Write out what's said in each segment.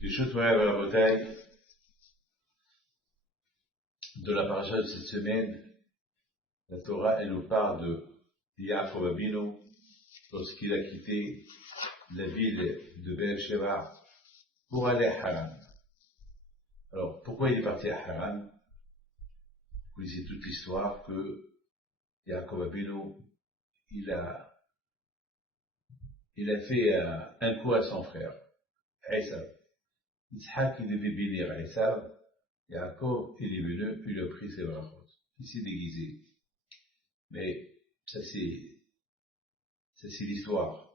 Les choses à la bataille de la paracha de cette semaine, la Torah, elle nous parle de Yaakov Avinu lorsqu'il a quitté la ville de Beersheba pour aller à Haran. Alors, pourquoi il est parti à Haran? Vous connaissez toute l'histoire que Yaakov Avinu, il a fait un coup à son frère, Esav. Yitzhak, il devait bénir Esav. Yaakov, il est venu, il a pris ses brachot. Il s'est déguisé. Mais ça c'est l'histoire.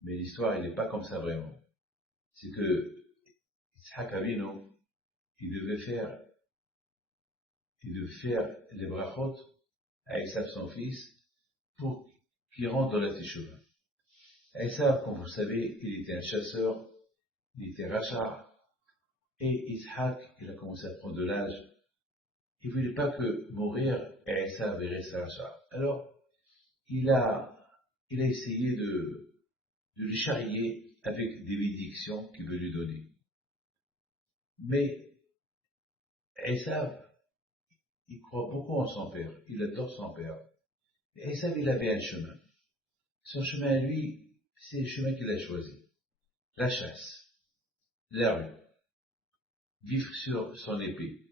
Mais l'histoire, elle n'est pas comme ça vraiment. C'est que Yitzhak Avinu, il devait faire les brachot à Esav, son fils, pour qu'il rentre dans la Teshuvah. Esav, comme vous le savez, il était un chasseur, il était rachat, et Yitzhak, il a commencé à prendre de l'âge. Il ne voulait pas que mourir et Esav reste rachat. Alors, il a essayé de le charrier avec des bénédictions qu'il veut lui donner. Mais Esav, il croit beaucoup en son père, il adore son père. Et Esav, il avait un chemin. Son chemin à lui, c'est le chemin qu'il a choisi. La chasse, l'arme, vivre sur son épée.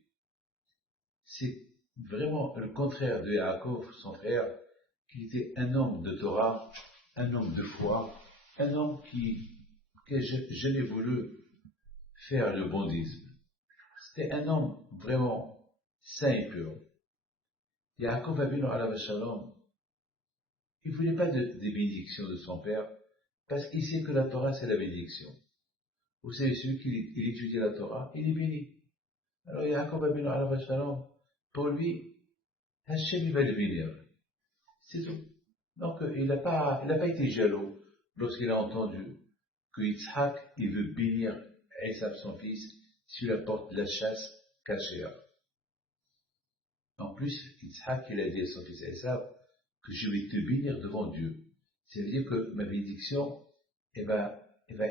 C'est vraiment le contraire de Yaakov, son frère, qui était un homme de Torah, un homme de foi, un homme qui n'a jamais voulu faire le bondisme. C'était un homme vraiment saint et pur. Yaakov Avinu alav shalom, il ne voulait pas des bénédictions de son père, parce qu'il sait que la Torah c'est la bénédiction. Vous savez, celui qui étudie la Torah, il est béni. Alors Yaakov Avinu alav shalom, pour lui, Hachem il va le bénir. C'est tout. Donc il n'a pas été jaloux lorsqu'il a entendu que Yitzhak, il veut bénir Esav, son fils, sur la porte de la chasse cachée. En plus, Yitzhak, il a dit à son fils Esav que je vais te bénir devant Dieu. C'est-à-dire que ma bénédiction, elle va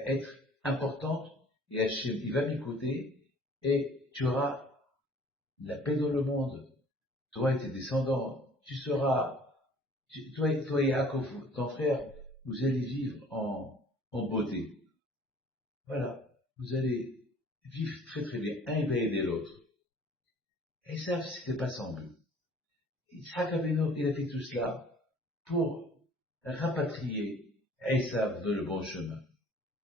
être importante et Hachem, il va m'écouter et tu auras la paix dans le monde. Toi et tes descendants, tu seras, toi et Yaakov, ton frère, vous allez vivre en beauté. Voilà, vous allez vivre très très bien. Un va aider l'autre. Et ça, c'était pas son but. Yitzhak Avinu, il a fait tout cela pour rapatrier Esav dans le bon chemin,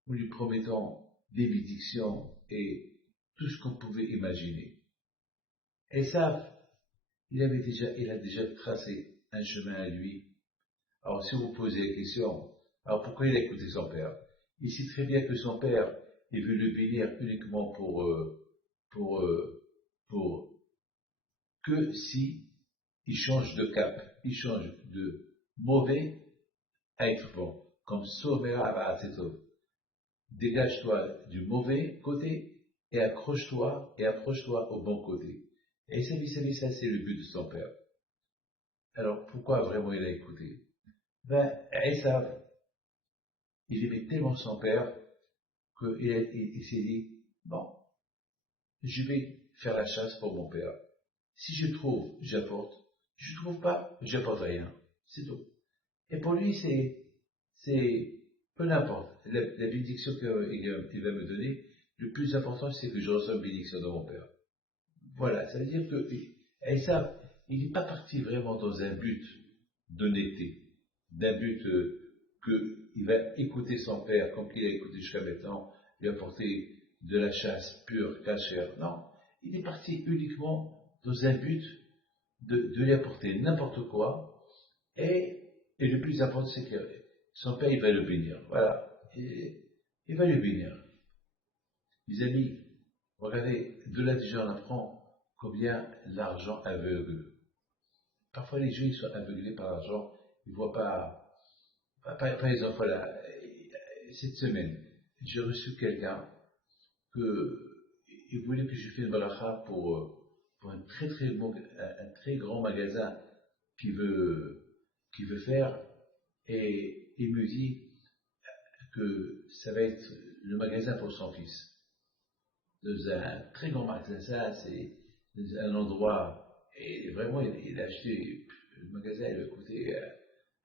en lui promettant des bénédictions et tout ce qu'on pouvait imaginer. Esav, il a déjà tracé un chemin à lui. Alors si vous posez la question, alors pourquoi il a écouté son père? Il sait très bien que son père, il veut le bénir uniquement pour que si il change de cap, il change de mauvais à être bon. Comme Somera Ba'ateto. Dégage-toi du mauvais côté et approche-toi au bon côté. Et ça, c'est le but de son père. Alors, pourquoi vraiment il a écouté? Esav, il aimait tellement son père qu'il s'est dit, bon, je vais faire la chasse pour mon père. Si je trouve, j'apporte. Je ne trouve pas, j'apporte rien. C'est tout. Et pour lui, c'est peu n'importe. La bénédiction qu'il va me donner, le plus important, c'est que je reçoive une bénédiction de mon père. Voilà, ça veut dire que Esav, il n'est pas parti vraiment dans un but d'honnêteté, d'un but qu'il va écouter son père comme qu'il a écouté jusqu'à maintenant, lui apporter de la chasse pure, cachère. Non, il est parti uniquement dans un but de lui apporter n'importe quoi, et le plus important, c'est que son père, il va le bénir. Voilà, il va le bénir. Mes amis, regardez, de là déjà on apprend combien l'argent aveugle. Parfois les gens ils sont aveuglés par l'argent, ils ne voient pas. Par exemple, voilà, cette semaine, j'ai reçu quelqu'un il voulait que je fasse une bracha pour un très grand magasin qu'il veut faire, et il me dit, que ça va être le magasin pour son fils. Dans un très grand magasin, ça, c'est un endroit, et vraiment, il a acheté, le magasin, il a coûté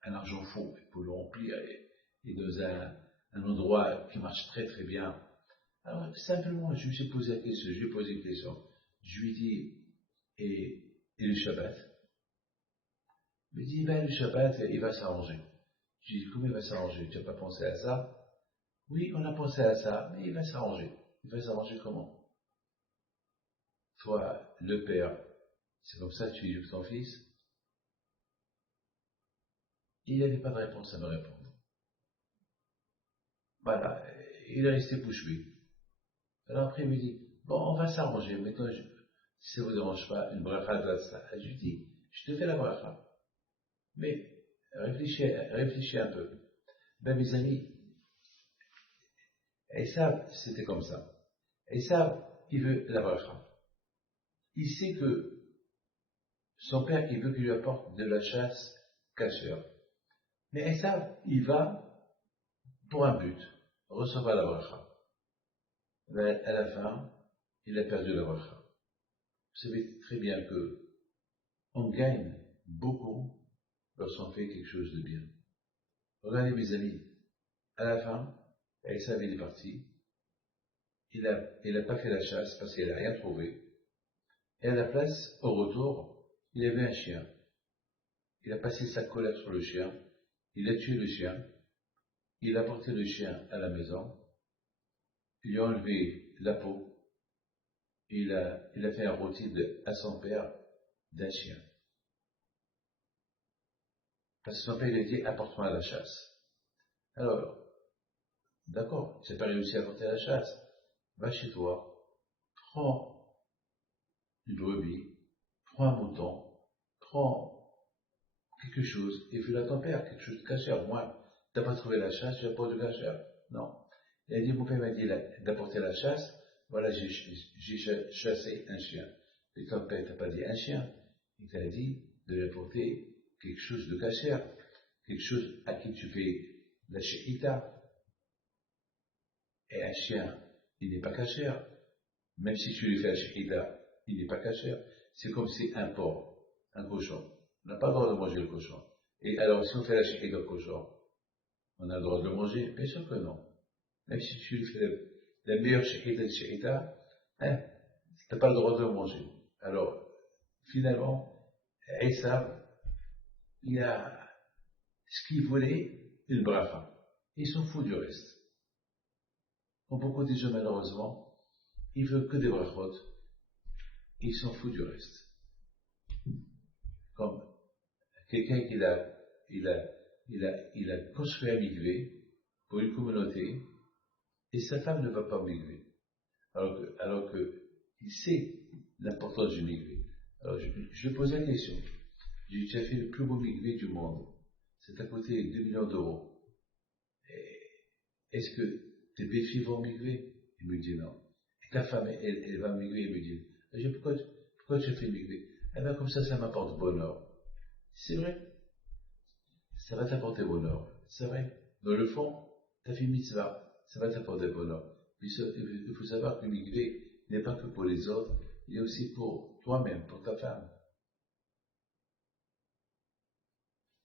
un argent fou pour le remplir, et dans un endroit qui marche très très bien. Alors, simplement, je me suis posé la question, je lui ai posé une question. Je lui ai dit, et le Shabbat? Il me dit, ben, le Shabbat, il va s'arranger. Je lui ai dit, comment il va s'arranger? Tu n'as pas pensé à ça? Oui, on a pensé à ça, mais il va s'arranger. Il va s'arranger comment? Toi, le père, c'est comme ça que tu éduques ton fils? Il n'avait pas de réponse à me répondre. Voilà, il est resté bouche bée. Alors après, il me dit, bon, on va s'arranger. Maintenant, si ça ne vous dérange pas, une bracha de ça. Je lui dis, je te fais la bracha. Mais réfléchis un peu. Ben, mes amis, Esav, c'était comme ça. Esav, il veut la bracha. Il sait que son père, il veut qu'il lui apporte de la chasse cachère. Mais Esav, il va pour un but, recevoir la bracha. Mais à la fin, il a perdu la bracha. Vous savez très bien que on gagne beaucoup lorsqu'on fait quelque chose de bien. Regardez mes amis, à la fin, Esav il est parti, il n'a pas fait la chasse parce qu'il n'a rien trouvé. Et à la place, au retour, il avait un chien. Il a passé sa colère sur le chien, il a tué le chien, il a porté le chien à la maison, il lui a enlevé la peau, et il a fait un rôti à son père d'un chien. Parce que son père lui a dit, apporte-moi à la chasse. Alors, d'accord, tu n'as pas réussi à apporter à la chasse, va chez toi, prends une brebis, prends un mouton, prends quelque chose, et fais-le à ton père, quelque chose de cachère. Moi, tu n'as pas trouvé la chasse, tu n'as pas de cachère. Non. Il a dit, mon père m'a dit d'apporter la chasse, voilà, j'ai chassé un chien. Et ton père t'a pas dit un chien, il t'a dit de lui apporter quelque chose de cachère, quelque chose à qui tu fais la shechita. Et un chien, il n'est pas cachère. Même si tu lui fais la shechita, il n'est pas cachère. C'est comme si un porc, un cochon. On n'a pas le droit de manger le cochon. Et alors, si on fait la shechita au cochon, on a le droit de le manger? Bien sûr que non. Même si tu lui fais la meilleure shechita, hein, tu n'as pas le droit de le manger. Alors, finalement, Esav, il a ce qu'il voulait, une bracha. Il s'en fout du reste. Comme beaucoup de gens, malheureusement, il veut que des brachot, il s'en fout du reste. Comme quelqu'un il a construit un mikvé pour une communauté, et sa femme ne va pas au mikvé. Alors que il sait l'importance du mikvé. Alors je lui pose la question. Je lui ai déjà fait le plus beau mikvé du monde. C'est à côté de 2 millions d'euros. Est-ce que tes belles-filles vont migrer? Il me dit non. Et ta femme, elle va migrer? Il me dit, pourquoi tu fais migrer? Eh bien, comme ça m'apporte bonheur. C'est vrai. Ça va t'apporter bonheur. C'est vrai. Dans le fond, ta fille mitzvah, ça va t'apporter bonheur. Il faut savoir que migrer n'est pas que pour les autres, il est aussi pour toi-même, pour ta femme.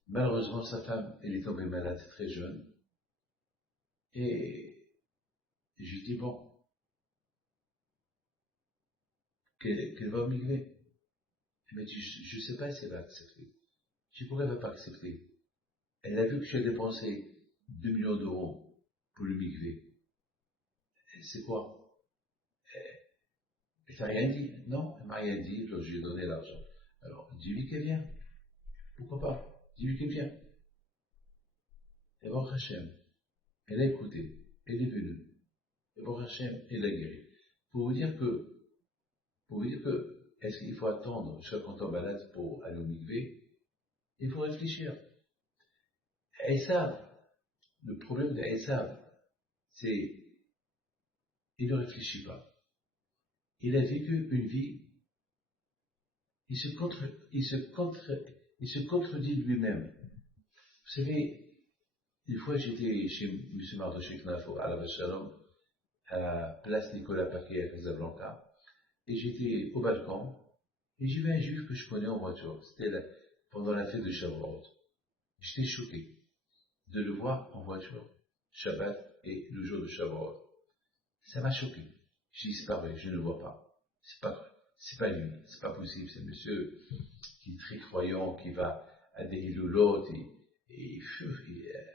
Malheureusement, sa femme, elle est tombée malade très jeune. Et je lui dis, bon, qu'elle va migrer. Mais je ne sais pas si elle va accepter. Je dis, pourquoi elle ne va pas accepter? Elle a vu que j'ai dépensé 2 millions d'euros pour le migrer. C'est quoi? Elle t'a rien dit? Non, elle m'a rien dit, donc je lui ai donné l'argent. Alors, dis-lui qu'elle vient. Pourquoi pas? Dis-lui qu'elle vient. Et bon Hachem, elle a écouté, elle est venue. Et bon Hachem, elle a guéri. Pour vous dire que, est-ce qu'il faut attendre jusqu'à quand on est malade pour aller au migvé? Il faut réfléchir. Et ça, le problème d'Esav, c'est il ne réfléchit pas. Il a vécu une vie, il se contredit lui-même. Vous savez, Une fois, j'étais chez M. Mardochek Nafo à la Vachalom, à la place Nicolas Paquet à Casablanca, et j'étais au balcon, et j'ai vu un juif que je connais en voiture. C'était pendant la fête de Shavuot. J'étais choqué de le voir en voiture, Shabbat et le jour de Shavuot. Ça m'a choqué. J'ai dit, c'est pas vrai, je ne le vois pas. C'est pas lui, c'est pas possible, c'est un monsieur qui est très croyant, qui va à des hiloulotes, et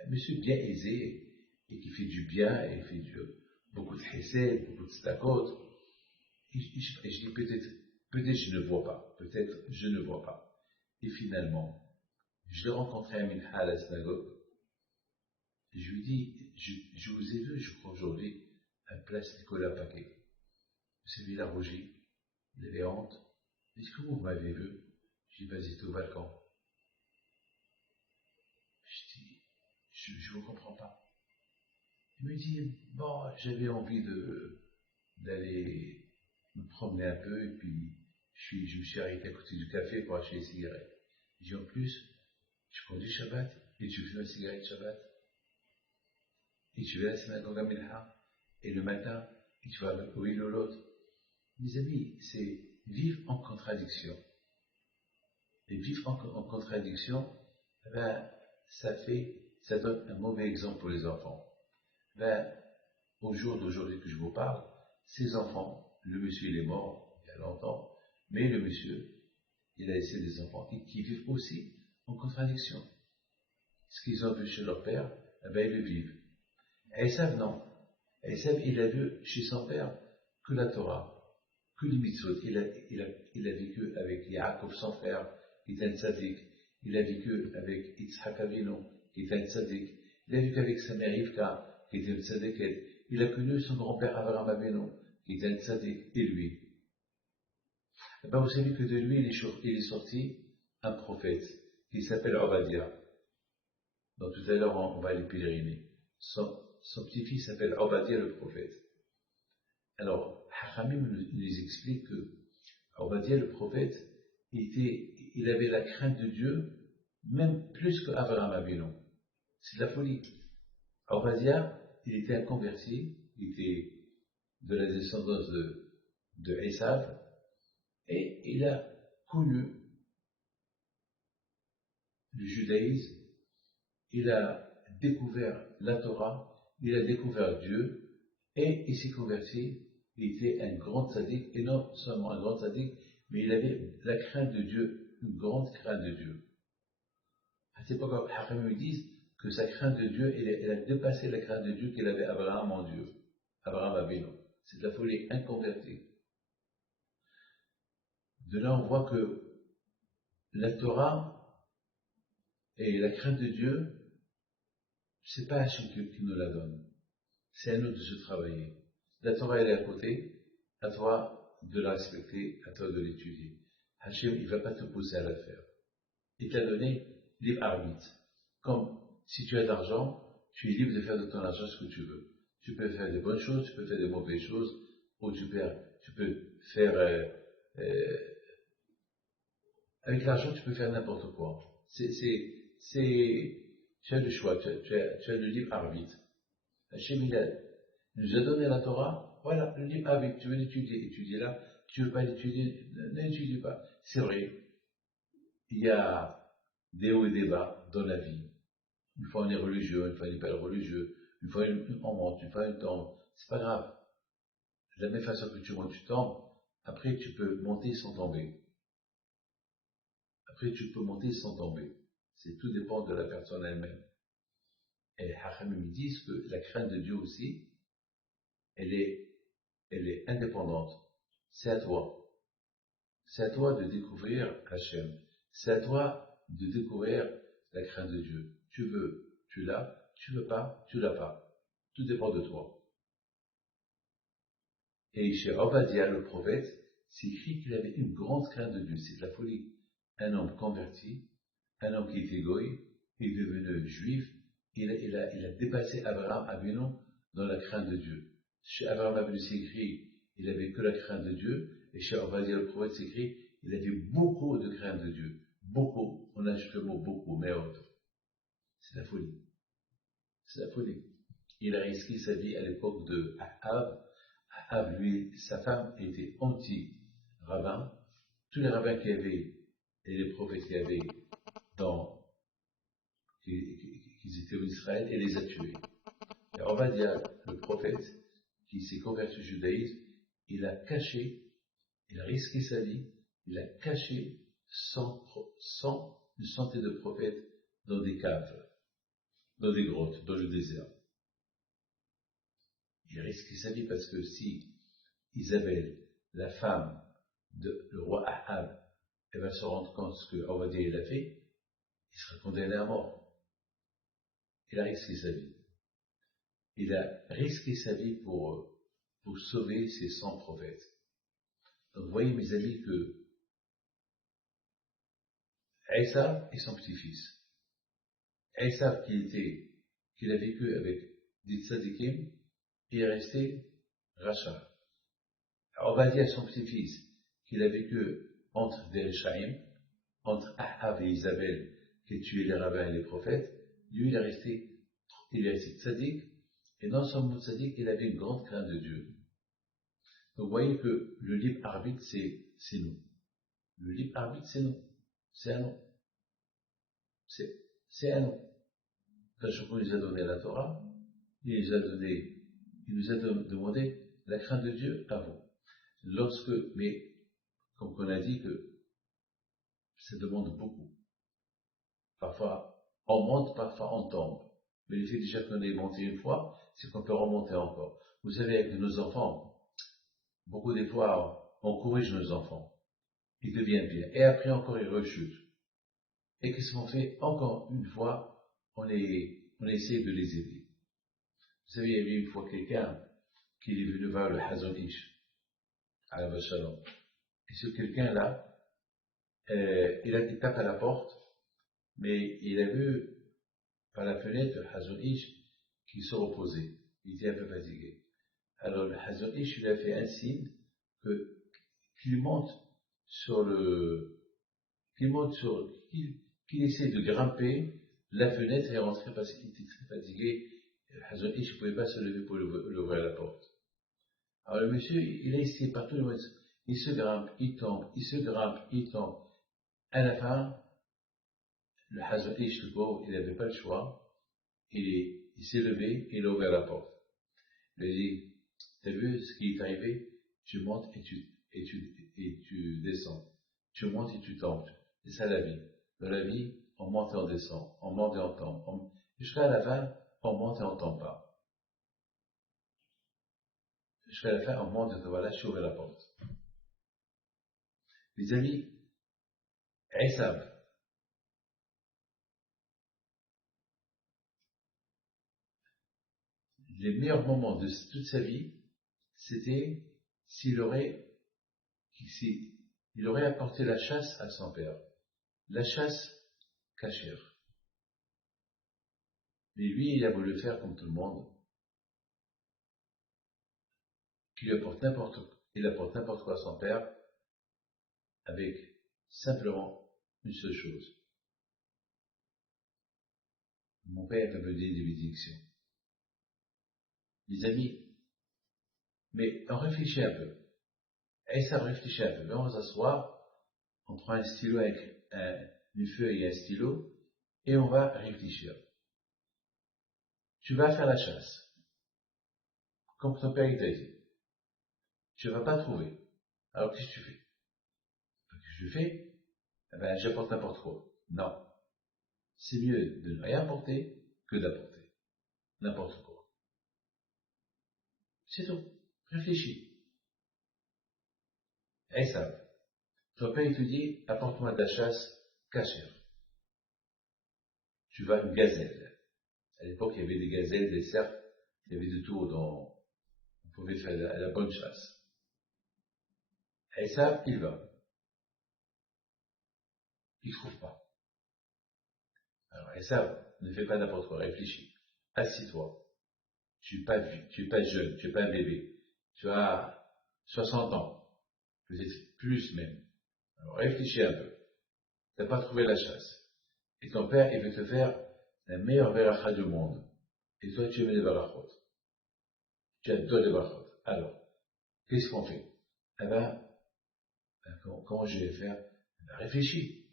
un monsieur bien aisé, et qui fait du bien, et fait beaucoup de hesed, beaucoup de stakot. Et je dis, peut-être je ne vois pas, peut-être je ne vois pas. Et finalement, je l'ai rencontré à Minha à la synagogue, et je lui dis, je vous ai vu, je crois aujourd'hui, à place Nicolas Paquet. Vous savez, il a rougi, il avait honte. Est-ce que vous m'avez vu? Je dis, vas-y, au balcon. Je dis, je vous comprends pas. Il me dit, bon, j'avais envie d'aller me promener un peu, et puis je me suis arrêté à côté du café pour acheter des cigarettes. Je dis, en plus, tu prends du Shabbat, et tu fumes une cigarette Shabbat, et tu vas à la synagogue à Minha, et le matin, et tu vas au Hilolot. Mes amis, c'est vivre en contradiction. Et vivre en contradiction, ben, ça donne un mauvais exemple pour les enfants. Ben, au jour d'aujourd'hui que je vous parle, ces enfants, le monsieur il est mort il y a longtemps, mais le monsieur, il a laissé des enfants qui vivent aussi en contradiction. Ce qu'ils ont vu chez leur père, ben, ils le vivent. Esav, non. Esav, il a vu chez son père que la Torah, que les mitzvot. Il a vécu avec Yaakov, son frère, qui était un tzaddik. Il a vécu avec Yitzhak Avinu, qui était un tzaddik. Il a vécu avec sa mère Rivka, qui était une tzaddiket. Il a connu son grand-père Avraham Avinu, qui était un tzaddik, et lui. Et ben, vous savez que de lui, il est sorti un prophète, qui s'appelle Obadiah. Donc tout à l'heure, on va aller pèleriner. Son petit-fils s'appelle Obadiah le prophète. Alors, Hachamim nous explique que Obadiah le prophète, il avait la crainte de Dieu, même plus qu'Abraham Avinu. C'est de la folie. Obadiah, il était un converti, il était de la descendance de Esav, et il a connu le judaïsme, il a découvert la Torah, il a découvert Dieu, et il s'est converti. Il était un grand tzaddik, et non seulement un grand tzaddik, mais il avait la crainte de Dieu, une grande crainte de Dieu. À cette époque, Hachamim disent que sa crainte de Dieu, elle a dépassé la crainte de Dieu qu'il avait Abraham en Dieu, Abraham Avinu. C'est de la folie inconvertie. De là, on voit que la Torah et la crainte de Dieu, c'est pas Hachem qui nous la donne. C'est à nous de se travailler. La Torah, elle est à côté, à toi de la respecter, à toi de l'étudier. Hachem, il ne va pas te pousser à la faire. Il t'a donné libre arbitre. Comme si tu as de l'argent, tu es libre de faire de ton argent ce que tu veux. Tu peux faire des bonnes choses, tu peux faire des mauvaises choses, ou tu peux faire avec l'argent, tu peux faire n'importe quoi. Tu as le choix, tu as le libre arbitre. Hachem, il nous a donné la Torah, voilà, le libre arbitre. Tu veux l'étudier, étudie-la. Tu ne veux pas l'étudier, n'étudie pas. C'est vrai, il y a des hauts et des bas dans la vie. Une fois on est religieux, une fois on n'est pas religieux, une fois on monte, une fois on tombe. C'est pas grave. De la même façon que tu montes, tu tombes, après tu peux monter sans tomber. Après tu peux monter sans tomber. Tout dépend de la personne elle-même. Et les Hachamim disent que la crainte de Dieu aussi, elle est indépendante. C'est à toi. C'est à toi de découvrir Hachem. C'est à toi de découvrir la crainte de Dieu. Tu veux, tu l'as. Tu veux pas, tu l'as pas. Tout dépend de toi. Et chez Obadiah, le prophète, c'est écrit qu'il avait une grande crainte de Dieu. C'est de la folie. Un homme converti, un homme qui était goy, est devenu juif. Il a dépassé Abraham Avinu dans la crainte de Dieu. Chez Abraham Avinu, c'est écrit, il avait que la crainte de Dieu. Et chez Obadiah, le prophète, c'est écrit, il avait beaucoup de crainte de Dieu. Beaucoup. On ajoute le mot beaucoup, mais autre. C'est la folie. C'est la folie. Il a risqué sa vie à l'époque de Ahab. Ahab, lui, sa femme était anti-rabbin. Tous les rabbins qu'il y avait et les prophètes qu'il y avait qui étaient en Israël, et les a tués. Et Ovadia, le prophète, qui s'est converti au judaïsme, il a risqué sa vie, il a caché 100 une centaine de prophètes dans des caves, dans des grottes, dans le désert. Il a risqué sa vie parce que si Isabelle, la femme le roi Ahab, elle va se rendre compte de ce que Ovadia il a fait, il sera condamné à mort. Il a risqué sa vie. Il a risqué sa vie pour sauver ses 100 prophètes. Donc vous voyez mes amis que Esav est son petit-fils. Esav qu'il a vécu avec des tzadikim, il est resté Racha. Ovadia, son petit-fils, qu'il a vécu entre des Shaim, entre Ahab et Isabelle, qui a tué les rabbins et les prophètes, lui il est resté tzadik, et non seulement tzadik, il avait une grande crainte de Dieu. Donc vous voyez que le libre arbitre, c'est nous. Le libre arbitre, c'est nous. C'est à nous. C'est à nous. Quand Shoko nous a donné la Torah, il nous a demandé la crainte de Dieu à vous. Mais, comme on a dit que ça demande beaucoup. Parfois, on monte, parfois on tombe. Mais le fait déjà qu'on ait monté une fois, c'est qu'on peut remonter encore. Vous savez, avec nos enfants, beaucoup des fois, on corrige nos enfants. Ils deviennent bien. Et après encore, ils rechutent. Et qu'est-ce qu'on fait? Encore une fois, on essaie de les aider. Vous savez, il y avait une fois quelqu'un qui est venu voir le Hazon Ish, à la Shalom. Et ce quelqu'un-là, il tape à la porte, mais il a vu par la fenêtre le Hazon Ish qui se reposait. Il était un peu fatigué. Alors le Hazon Ish lui a fait un signe qu'il essaie de grimper la fenêtre et rentrer parce qu'il était très fatigué. Le Hazon Ish ne pouvait pas se lever pour ouvrir la porte. Alors le monsieur, il a essayé partout, il se grimpe, il tombe, il se grimpe, il tombe. À la fin, le Hazon Ish, le pauvre, il n'avait pas le choix. Il s'est levé et il a ouvert la porte. Il a dit, t'as vu ce qui est arrivé? Tu montes et tu descends. Tu montes et tu tombes. C'est ça la vie. Dans la vie, on monte et on descend. On monte et on tombe. Jusqu'à la fin, on monte et on tombe pas. Jusqu'à la fin, on monte et voilà, je suis ouvert la porte. Les amis, Esav, les meilleurs moments de toute sa vie, c'était s'il aurait apporté la chasse à son père. La chasse cachère. Mais lui, il a voulu faire comme tout le monde. Il apporte n'importe quoi à son père avec simplement une seule chose. Mon père m'a donné des bénédictions. Les amis, mais on réfléchit un peu. Et ça réfléchit un peu. Mais on va s'asseoir, on prend un stylo avec une feuille et un stylo, et on va réfléchir. Tu vas faire la chasse. Comme ton père t'a dit. Tu ne vas pas trouver. Alors qu'est-ce que tu fais? Qu'est-ce que je fais? Eh ben, j'apporte n'importe quoi. Non. C'est mieux de ne rien apporter que d'apporter n'importe quoi. C'est tout. Réfléchis. Et ça. Ton père te dit, apporte-moi de la chasse cachère. Tu vas une gazelle. À l'époque, il y avait des gazelles, des cerfs, il y avait de tout dont on pouvait faire la bonne chasse. Et ça, il va. Il ne trouve pas. Alors, et ça, ne fais pas n'importe quoi, réfléchis. Assis-toi. Tu n'es pas vieux, tu n'es pas jeune, tu n'es pas un bébé. Tu as 60 ans. Peut-être plus même. Alors, réfléchis un peu. Tu n'as pas trouvé la chasse. Et ton père, il veut te faire la meilleure veracha du monde. Et toi, tu aimes les barachot. Tu adores les barachot. Alors, qu'est-ce qu'on fait? Eh ben, comment je vais faire? Eh ben, réfléchis.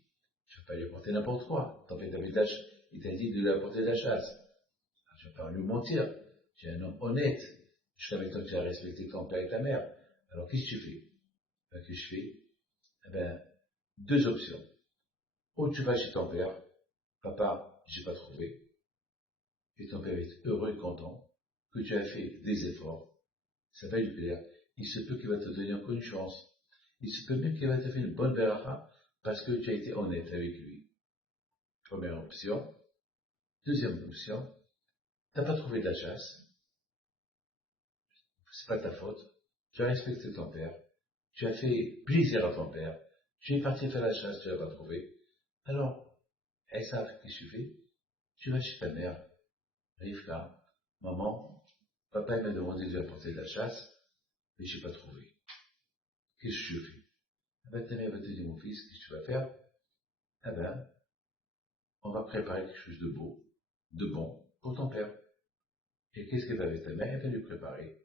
Je ne vais pas lui apporter n'importe quoi. Tant pis, il t'a dit de lui apporter de la chasse. Alors, je ne vais pas lui mentir. Tu es un homme honnête. Jusqu'à maintenant, tu as respecté ton père et ta mère. Alors, qu'est-ce que tu fais? Ben, que je fais? Eh ben, deux options. Ou tu vas chez ton père. Papa, j'ai pas trouvé. Et ton père est heureux et content que tu as fait des efforts. Ça va lui plaire. Il se peut qu'il va te donner encore une chance. Il se peut même qu'il va te faire une bonne beracha parce que tu as été honnête avec lui. Première option. Deuxième option. T'as pas trouvé de la chasse. C'est pas ta faute. Tu as respecté ton père. Tu as fait plaisir à ton père. Tu es parti faire la chasse, tu l'as pas trouvé. Alors, Esav, qu'est-ce que tu fais? Tu vas chez ta mère, Rivka. Maman, papa il m'a demandé de lui apporter de la chasse, mais je n'ai pas trouvé. Qu'est-ce que je fais? Ah ben, ta mère va te dire, mon fils, qu'est-ce que tu vas faire? Ah ben, on va préparer quelque chose de beau, de bon, pour ton père. Et qu'est-ce qu'elle va avec ta mère? Elle va lui préparer.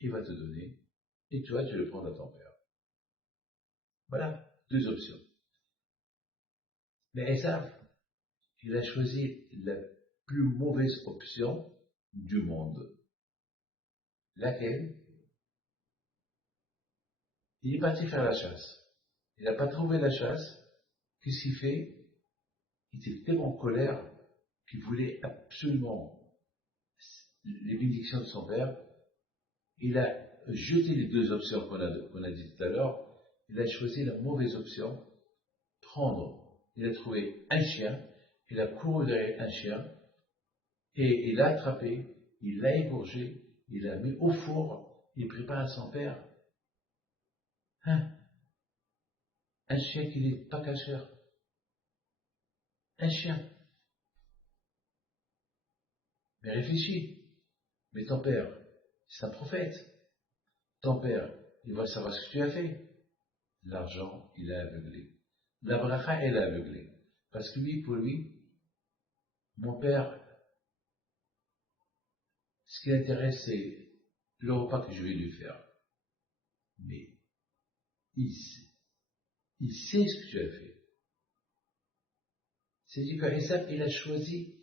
Il va te donner. Et toi, tu le prends à ton père. Voilà, deux options. Mais Esav, il a choisi la plus mauvaise option du monde. Laquelle? Il est parti faire la chasse. Il n'a pas trouvé la chasse. Qu'est-ce qu'il fait? Il était tellement en colère qu'il voulait absolument les bénédictions de son père. Il a jeté les deux options qu'on a dit tout à l'heure. Il a choisi la mauvaise option, prendre. Il a trouvé un chien, il a couru derrière un chien, et il l'a attrapé, il l'a égorgé, il l'a mis au four, il prépare à son père un chien qui n'est pas cachère. Un chien. Mais réfléchis. Mais ton père, c'est un prophète. Ton père, il va savoir ce que tu as fait. L'argent, il a aveuglé. La bracha, elle a aveuglé. Parce que lui, pour lui, mon père, ce qui l'intéresse, c'est le repas que je vais lui faire. Mais il sait ce que tu as fait. C'est-à-dire qu'Isaac, il a choisi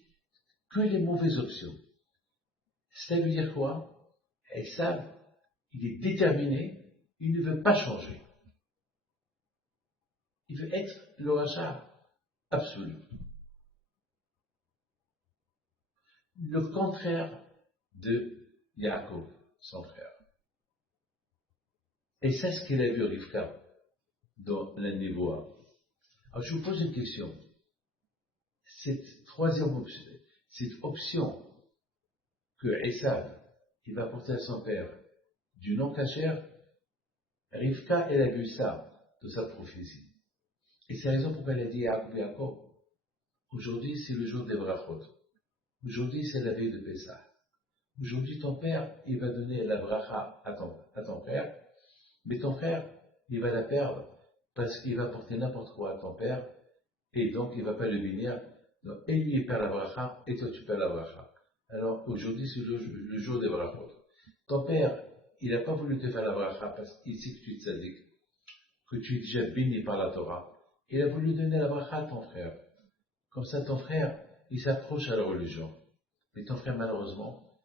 que les mauvaises options. Ça veut dire quoi? Isaac, il est déterminé, il ne veut pas changer. Il veut être le rachat absolu. Le contraire de Yaakov, son frère. Et c'est ce qu'il a vu Rivka dans la névoie. Alors je vous pose une question. Cette troisième option, cette option que Esav, il va apporter à son père du non-cachère, Rivka, elle a vu ça de sa prophétie. Et c'est la raison pour laquelle elle a dit à Yaakov, aujourd'hui c'est le jour des brachot. Aujourd'hui c'est la veille de Pessah. Aujourd'hui ton père, il va donner la bracha à ton frère, mais ton frère, il va la perdre parce qu'il va porter n'importe quoi à ton père, et donc il ne va pas le bénir. Donc, et lui, il perd la bracha, et toi, tu perds la bracha. Alors, aujourd'hui, c'est le jour des brachot. Ton père, il n'a pas voulu te faire la bracha parce qu'il sait que tu es tzaddik, que tu es déjà béni par la Torah. Il a voulu donner la bracha à ton frère. Comme ça, ton frère, il s'approche à la religion. Mais ton frère, malheureusement,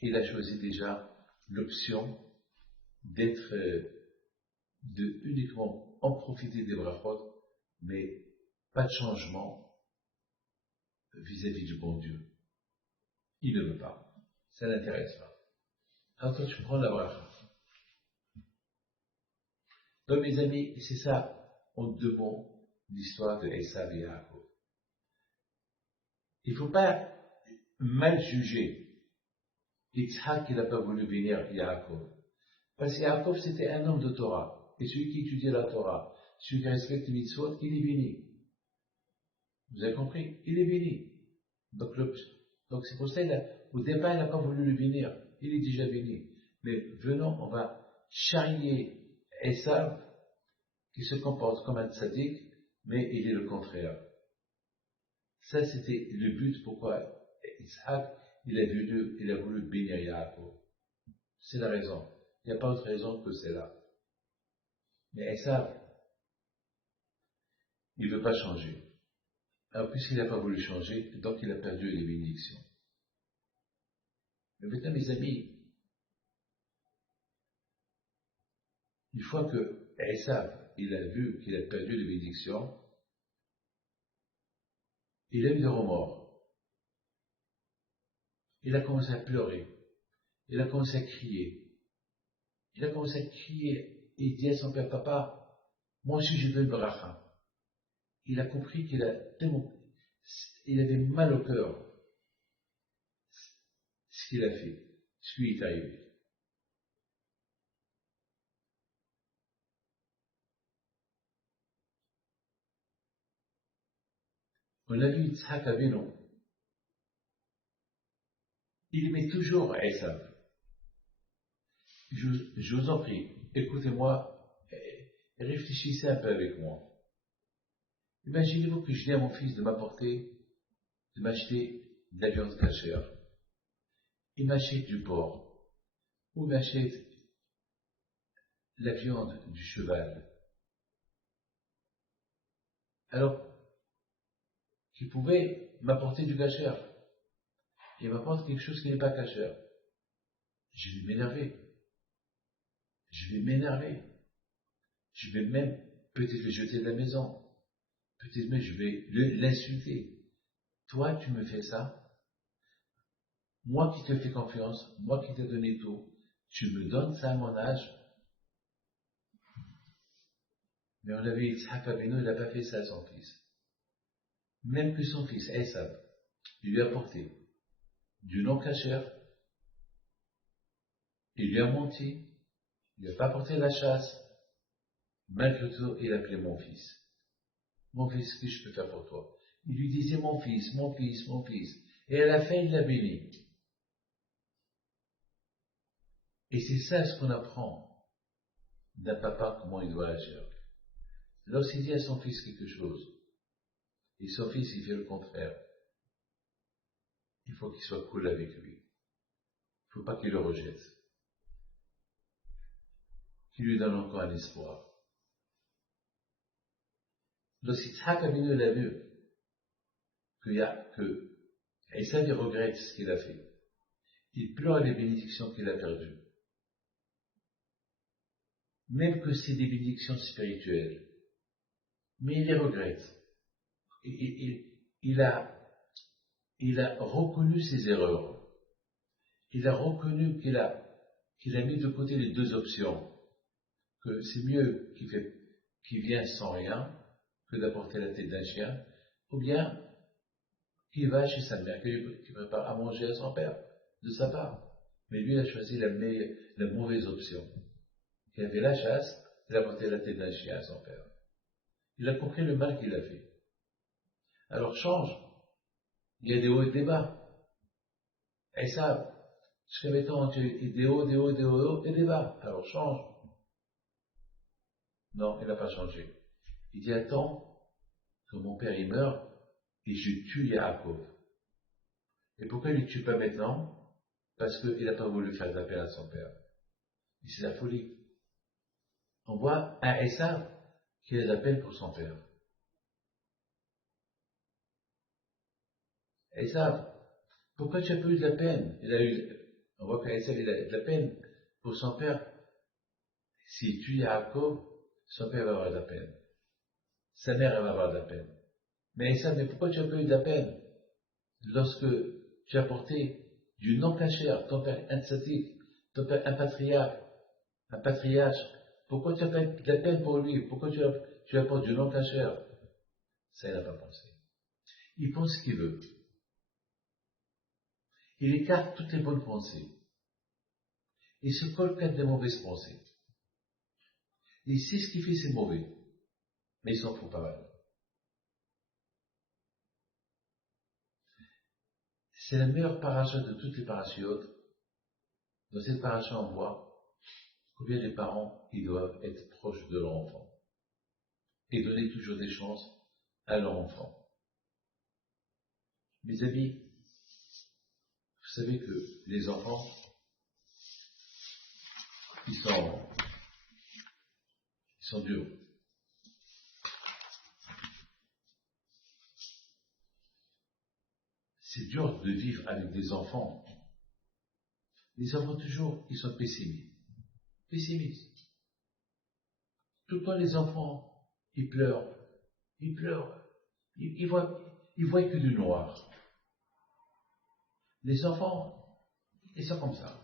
il a choisi déjà l'option d'être, de uniquement en profiter des brachot, mais pas de changement vis-à-vis du bon Dieu. Il ne veut pas. Ça l'intéresse pas. Alors toi, tu prends la bracha. Donc, mes amis, c'est ça, en deux mots, l'histoire de Esav et Yaakov. Il ne faut pas mal juger Yitzhak qui n'a pas voulu bénir Yaakov. Parce que Yaakov, c'était un homme de Torah. Et celui qui étudie la Torah, celui qui respecte les mitzvot, il est béni. Vous avez compris? Il est béni. Donc c'est pour ça qu'au départ, il n'a pas voulu le bénir. Il est déjà béni. Mais venons, on va charrier Esav, qui se comporte comme un tzaddik, mais il est le contraire. Ça, c'était le but pourquoi Isaac, il a voulu bénir Yaakov. C'est la raison. Il n'y a pas autre raison que celle-là. Mais Esav, il ne veut pas changer. Alors, puisqu'il n'a pas voulu changer, donc il a perdu les bénédictions. Mais maintenant, mes amis, une fois que Esav, il a vu qu'il a perdu les bénédictions, il a eu des remords. Il a commencé à pleurer. Il a commencé à crier. Il a commencé à crier et il dit à son père, papa, moi aussi je veux une bracha. Il a compris qu'il avait mal au cœur, ce qu'il a fait, ce qui lui est arrivé. On a vu Yitzhak Avinu, il aimait toujours Esav. Je vous en prie, écoutez-moi et réfléchissez un peu avec moi. Imaginez-vous que je dis à mon fils de m'apporter, de m'acheter de la viande cachère. Il m'achète du porc, ou il m'achète la viande du cheval. Alors, qu'il pouvait m'apporter du cachère. Il m'apporte quelque chose qui n'est pas cachère. Je vais m'énerver. Je vais m'énerver. Je vais même peut-être le jeter de la maison. Peut-être même je vais l'insulter. Toi, tu me fais ça. Moi qui te fais confiance, moi qui t'ai donné tout, tu me donnes ça à mon âge. Mais on avait Yitzhak Avinu, il n'a pas fait ça à son fils. Même que son fils, Esav, il lui a apporté du non cachère, il lui a menti, il lui a pas apporté la chasse. Malgré tout, il appelait mon fils. Mon fils, qu'est-ce que je peux faire pour toi? Il lui disait mon fils, mon fils, mon fils. Et à la fin, il l'a béni. Et c'est ça ce qu'on apprend d'un papa, comment il doit agir. Lorsqu'il dit à son fils quelque chose, et son fils, il fait le contraire, il faut qu'il soit cool avec lui. Il ne faut pas qu'il le rejette. Qu'il lui donne encore un espoir. Lorsqu'Yitzhak Avinu l'a vu, que Esav regrette ce qu'il a fait. Il pleure les bénédictions qu'il a perdues. Même que c'est des bénédictions spirituelles. Mais il les regrette. Il a reconnu ses erreurs. Il a reconnu qu'il a mis de côté les deux options. Que c'est mieux qu'il vienne sans rien que d'apporter la tête d'un chien, ou bien qu'il va chez sa mère, qu'il prépare à manger à son père, de sa part. Mais lui, il a choisi la mauvaise option. Il avait la chasse, il a apporté la tête d'un chien à son père. Il a compris le mal qu'il a fait. Alors change. Il y a des hauts et des bas. Et ça, jusqu'à maintenant, tu as des hauts et des bas. Alors change. Non, il n'a pas changé. Il dit, attends que mon père il meure et je tue Yaakov. Et pourquoi il ne le tue pas maintenant? Parce qu'il n'a pas voulu faire d'appel à son père. Et c'est la folie. On voit un Esav qui les appelle pour son père. Esav, pourquoi tu as pas eu de la peine? On voit qu'Esav il a de la peine pour son père. S'il tue Yaakov, son père va avoir de la peine. Sa mère va avoir de la peine. Mais Esav, mais pourquoi tu as pas eu de la peine lorsque tu as porté du non cachère, ton père un tzaddik, ton père un patriarche, pourquoi tu as pas de la peine pour lui? Pourquoi tu apportes du non cachère? Ça, il n'a pas pensé. Il pense ce qu'il veut. Il écarte toutes les bonnes pensées. Il se colcate des mauvaises pensées. Il sait ce qu'il fait, c'est mauvais. Mais il s'en fout pas mal. C'est la meilleure paracha de toutes les parachutes. Dans cette paracha, on voit combien les parents ils doivent être proches de leur enfant et donner toujours des chances à leur enfant. Mes amis, vous savez que les enfants, ils sont durs. C'est dur de vivre avec des enfants. Les enfants, toujours, ils sont pessimistes. Pessimistes. Tout le temps, les enfants, ils pleurent. Ils pleurent. Ils voient que du noir. Les enfants, ils sont comme ça.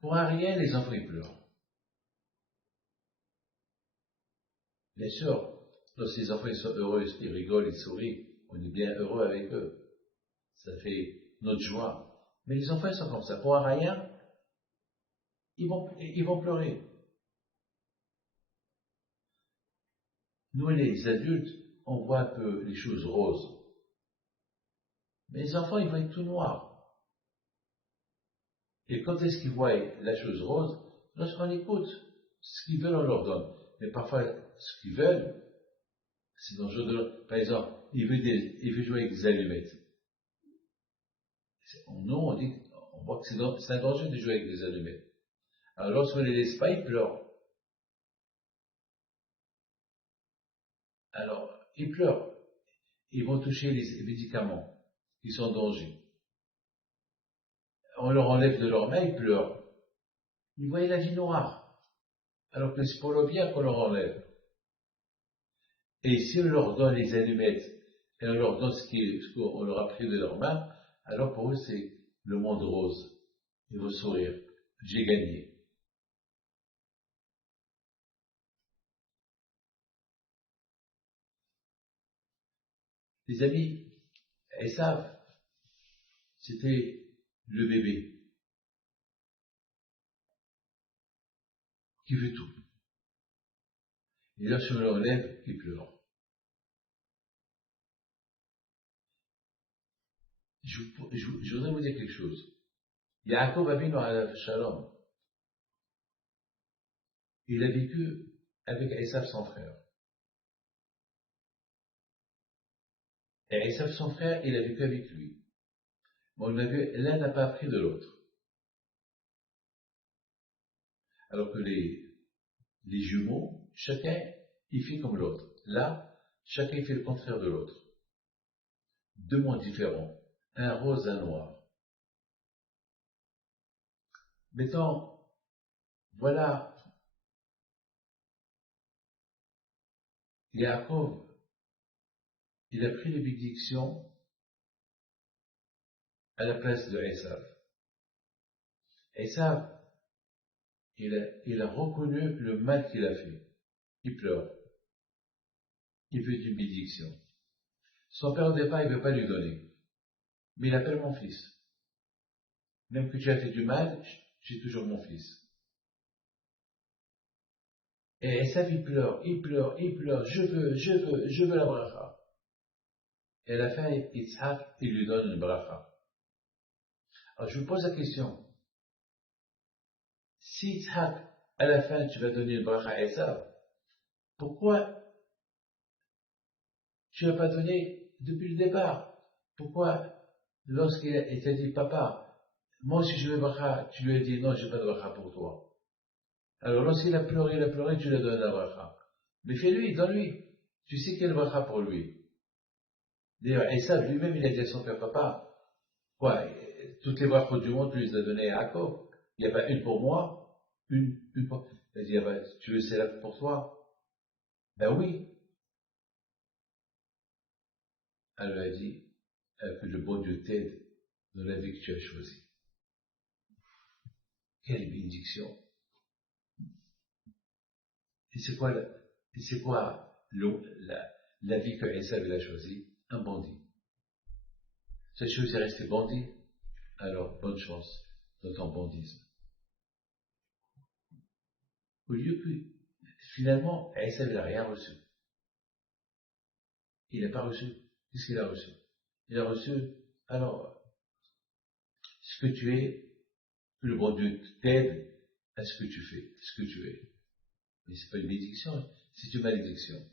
Pour un rien, les enfants, ils pleurent. Bien sûr, lorsque les enfants ils sont heureux, ils rigolent, ils sourient, on est bien heureux avec eux. Ça fait notre joie. Mais les enfants, ils sont comme ça. Pour un rien, ils vont pleurer. Nous, les adultes, on voit un peu les choses roses. Mais les enfants, ils voient tout noir. Et quand est-ce qu'ils voient la chose rose? Lorsqu'on écoute. Ce qu'ils veulent, on leur donne. Mais parfois, ce qu'ils veulent, c'est dangereux. Par exemple, il veut jouer avec des allumettes. Nous, on voit que c'est un danger de jouer avec des allumettes. Alors, lorsqu'on ne les laisse pas, ils pleurent. Alors, ils pleurent. Ils vont toucher les médicaments qui sont en danger. On leur enlève de leurs mains, ils pleurent. Ils voient la vie noire. Alors que c'est pour le bien qu'on leur enlève. Et si on leur donne les allumettes, et on leur donne ce qu'on leur a pris de leurs mains, alors pour eux c'est le monde rose. Ils vont sourire. J'ai gagné. Les amis, Esav, c'était le bébé qui veut tout. Et là, sur leur lèvre, il pleure. Je voudrais vous dire quelque chose. Yaakov Avinu alav Shalom, il a vécu avec Esav son frère. Et Esav son frère, il a vécu avec lui. Bon, on a vu, l'un n'a pas appris de l'autre. Alors que les jumeaux, chacun, il fait comme l'autre. Là, chacun fait le contraire de l'autre. Deux mondes différents. Un rose, un noir. Maintenant, voilà, Yaakov, il a pris les bénédictions à la place de Esav. Esav, il a reconnu le mal qu'il a fait. Il pleure. Il veut une bénédiction. Son père au départ, il ne veut pas lui donner. Mais il appelle mon fils. Même que tu as fait du mal, tu es toujours mon fils. Et Esav, il pleure. Je veux la bracha. Et à la fin, Yitzhak, il lui donne une bracha. Alors je vous pose la question. Si Yitzhak, à la fin, tu vas donner une bracha à Esav, pourquoi tu n'as pas donné depuis le départ? Pourquoi, lorsqu'il t'a dit, papa, moi aussi je veux bracha, tu lui as dit, non, je n'ai pas de bracha pour toi. Alors lorsqu'il a pleuré, tu lui as donné la bracha. Mais fais-lui, donne-lui. Tu sais quelle bracha pour lui. D'ailleurs, Esav lui-même, il a dit à son père, papa, quoi, toutes les brachot du monde, tu les as données à Jacob. Il n'y a pas une pour moi, une pour... Il a dit, ah ben, tu veux celle-là pour toi? Ben oui. Elle lui a dit, que le bon Dieu t'aide dans la vie que tu as choisie. Quelle bénédiction! Et c'est quoi la vie que Esav a choisie? Un bandit. Cette chose est restée bandit, alors bonne chance dans ton bandisme. Au lieu que, finalement, Esav n'a rien reçu. Il n'a pas reçu. Qu'est-ce qu'il a reçu? Il a reçu, alors, ce que tu es, le bon Dieu t'aide à ce que tu fais, ce que tu es. Mais c'est pas une bénédiction, c'est une malédiction.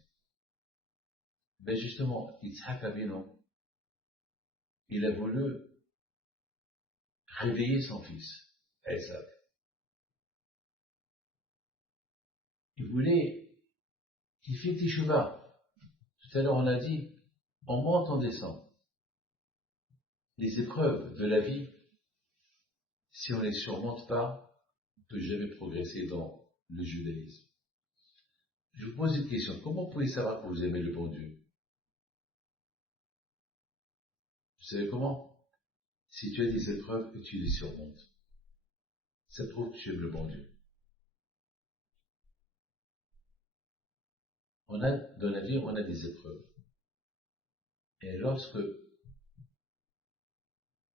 Ben justement, Yitzhak Avinu, il a voulu réveiller son fils, Esav. Il voulait qu'il fait Teshuvah. Tout à l'heure, on a dit, on monte, on descend. Les épreuves de la vie, si on ne les surmonte pas, on ne peut jamais progresser dans le judaïsme. Je vous pose une question. Comment vous pouvez savoir que vous aimez le bon Dieu? Vous savez comment? Si tu as des épreuves et tu les surmontes, ça prouve que tu aimes le bon Dieu. Dans la vie, on a des épreuves. Et lorsque,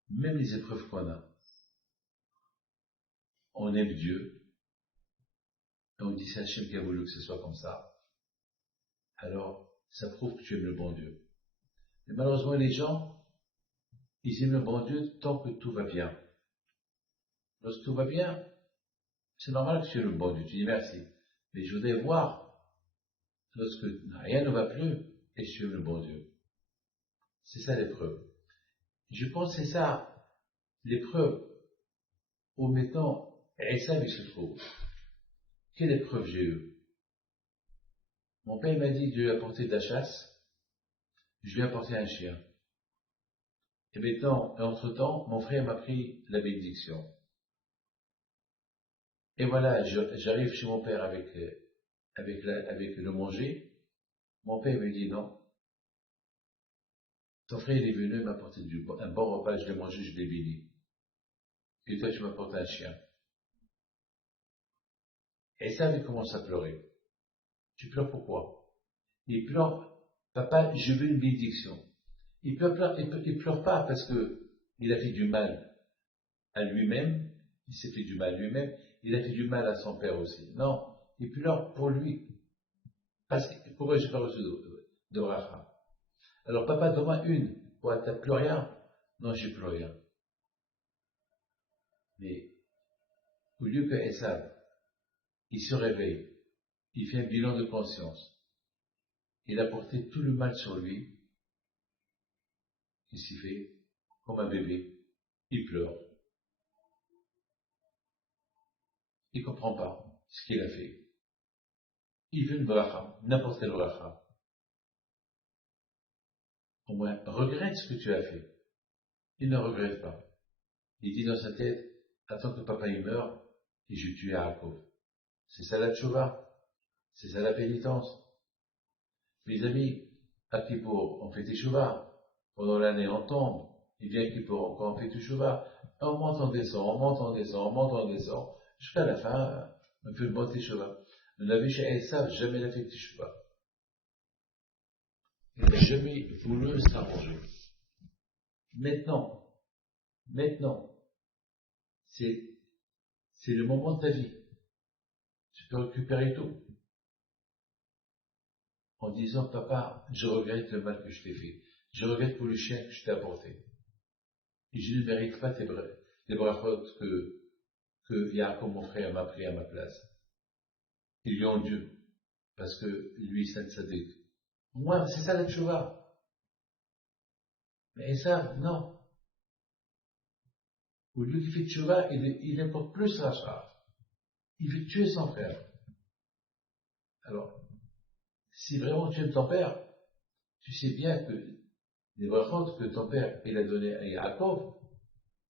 même les épreuves qu'on a, on aime Dieu, et on dit c'est Hachem qui a voulu que ce soit comme ça, alors ça prouve que tu aimes le bon Dieu. Mais malheureusement, les gens, ils aiment le bon Dieu tant que tout va bien. Lorsque tout va bien, c'est normal que tu aimes le bon Dieu, tu dis merci. Mais je voudrais voir, lorsque rien ne va plus, et tu aimes le bon Dieu. C'est ça l'épreuve. Je pense que c'est ça l'épreuve où maintenant, Esav il se trouve. Quelle épreuve j'ai eue? Mon père m'a dit que je lui ai apporté de la chasse, je lui ai apporté un chien. Et maintenant, entre-temps, mon frère m'a pris la bénédiction. Et voilà, j'arrive chez mon père avec le manger. Mon père me dit non. Ton frère il est venu m'apporter un bon repas, je l'ai mangé, je l'ai béni. Et toi tu m'apportes un chien. Et ça, il commence à pleurer. Tu pleures pourquoi? Il pleure, papa, je veux une bénédiction. Il pleure pas parce que il a fait du mal à lui-même, il s'est fait du mal à lui-même, il a fait du mal à son père aussi. Non, il pleure pour lui. Parce que, pourquoi j'ai pas reçu de bracha? Alors papa, donne-moi une. Quoi, t'as plus rien? Non, j'ai plus rien. Mais, au lieu que Esav, il se réveille, il fait un bilan de conscience, il a porté tout le mal sur lui, il s'y fait comme un bébé, il pleure, il ne comprend pas ce qu'il a fait. Il veut une bracha, n'importe quelle bracha. Au moins, regrette ce que tu as fait. Il ne regrette pas. Il dit dans sa tête, attends que papa il meure, et je tue Yaakov. C'est ça la tchouva, c'est ça la pénitence. Mes amis, à Kippour, on fait tchouva. Pendant l'année, on tombe. Il vient Kippour, encore on fait tchouva. On monte, on descend, on monte, on descend, on monte, on descend. Jusqu'à la fin, on fait le bon tchouva. On avait chez Esav, jamais la fait tchouva. Il n'a jamais voulu s'arranger. Maintenant, c'est le moment de ta vie. Tu peux récupérer tout. En disant, papa, je regrette le mal que je t'ai fait. Je regrette pour le chien que je t'ai apporté. Et je ne mérite pas les brachot que Yaakov, mon frère, m'a pris à ma place. Ils lui ont Dieu. Parce que lui, c'est un tzaddik. Moi, c'est ça la tchouva. Mais ça, non. Au lieu qu'il fait tchouva, il est encore plus rachat. Il veut tuer son frère. Alors, si vraiment tu aimes ton père, tu sais bien que les brachot que ton père il a donné à Yaakov,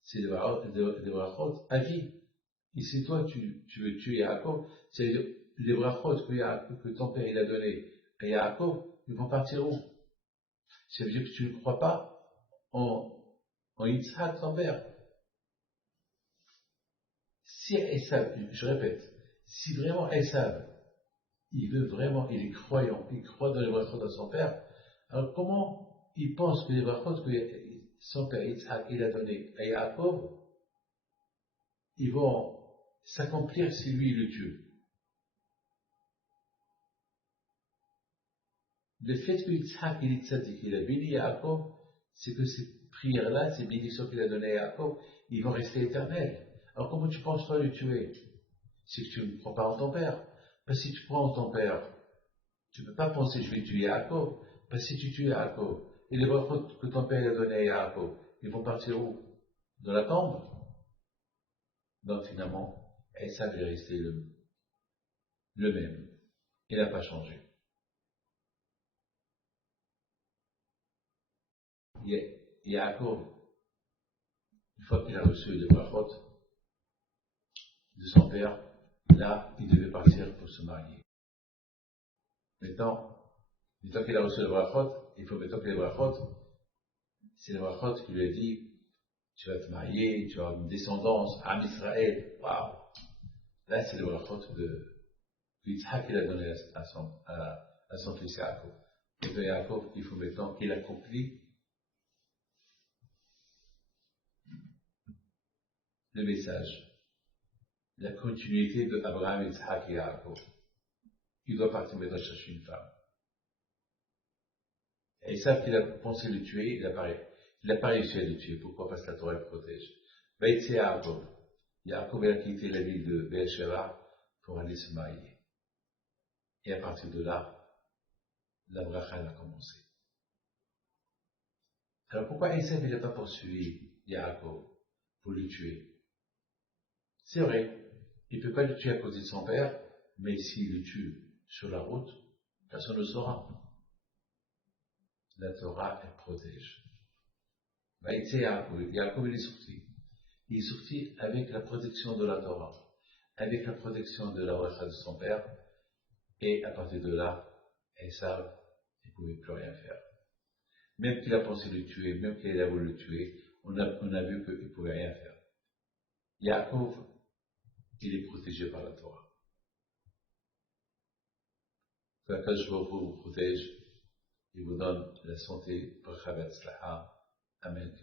c'est des brachot à vie. Et si toi tu veux tuer Yaakov, c'est les brachot que ton père il a donné à Yaakov, ils vont partir où? Ça veut dire que tu ne crois pas en Yitzhak, ton père. Si Esav, je répète, si vraiment Esav, il est croyant, il croit dans les brachot de son père, alors comment il pense que les brachot que son père Yitzhak il a donné à Yaakov, ils vont s'accomplir si lui il le tue? Le fait que Yitzhak il est tzaddik, il a béni Yaakov, c'est que ces prières-là, ces bénédictions qu'il a données à Yaakov, ils vont rester éternelles. Alors comment tu penses toi le tuer? C'est que tu ne crois pas en ton père. Parce que si tu crois en ton père, tu ne peux pas penser je vais tuer Yaakov. Parce que si tu tues Yaakov, et les brachot que ton père a donné à Yaakov, ils vont partir où? Dans la tombe. Donc finalement, Esav est resté le même. Il n'a pas changé. Yaakov, une fois qu'il a reçu les brachot de son père, là, il devait partir pour se marier. Maintenant qu'il a reçu les brachot, il faut maintenant que les brachot, c'est les brachot qui lui a dit, tu vas te marier, tu vas avoir une descendance, Am Israël, waouh! Là, c'est les brachot que Yitzhak il a donné à son fils Yaakov. Et de Yaakov, il faut maintenant qu'il accomplit le message, la continuité de Abraham, Yitzhak et Yaakov. Il doit partir maintenant chercher une femme. Et ils savent qu'il a pensé le tuer, il n'a pas réussi à le tuer. Pourquoi? Parce que la Torah le protège. Vaïtse Yaakov. Yaakov a quitté la ville de Beersheba pour aller se marier. Et à partir de là, la bracha a commencé. Alors pourquoi Esav n'a pas poursuivi Yaakov pour le tuer? C'est vrai, il ne peut pas le tuer à côté de son père, mais s'il le tue sur la route, personne ne le saura. La Torah, elle protège. Vaïtse Yaakov. Yaakov, il est sorti. Il est sorti avec la protection de la Torah, avec la protection de la bracha de son père, et à partir de là, Esav ne pouvait plus rien faire. Même qu'il a pensé le tuer, même qu'il a voulu le tuer, on a vu qu'il ne pouvait rien faire. Yaakov, il est protégé par la Torah. Que Akadosh Baruch Hu vous protège, il vous donne la santé, bracha v'atzlaha. Amen.